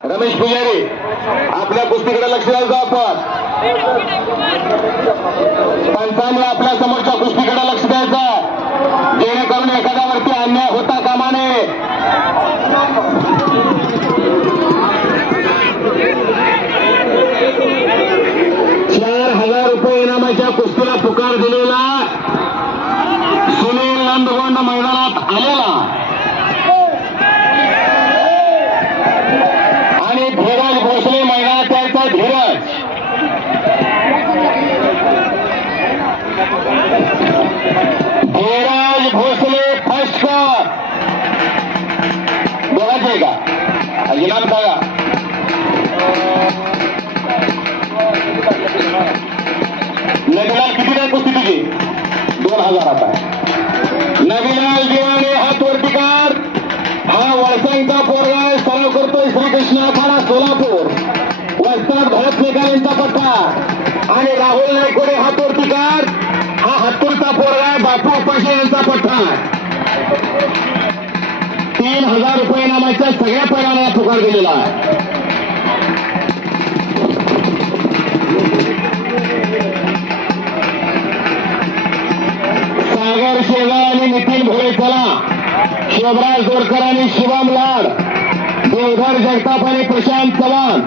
रमेश पुजारी आपल्या कुस्तीकडे लक्ष द्यायचं आपण. पंचाने आपल्या समोरच्या कुस्तीकडे लक्ष द्यायचं जेणेकरून एखाद्यावरती अन्याय होता कामा नये. चार हजार रुपये इनामाच्या कुस्तीला पुकार दिलेला सुनील नंदगोंड मैदानात आलेला. इनाम सांगा नवीलाल किती नाही कुस्ती तुझी दोन हजार आता नवीलाल दिवाने हात वरती कर हा वळसंगचा पोरगा सराव करतोय श्रीकृष्ण आखाडा सोलापूर वस्ताद भरत निकाल यांचा पट्टा आणि राहुल नायकोडे हात वरती कर हा हत्तूरचा पोरगा बापू अपाशे यांचा पट्टा तीन हजार रुपये नामाच्या सगळ्या पैराला पुकार दिलेला आहे. सागर शेजार आणि नितीन भोळे चला. शिवराज जोडकर आणि शिवम लाड. देवधर जगताप आणि प्रशांत चव्हाण.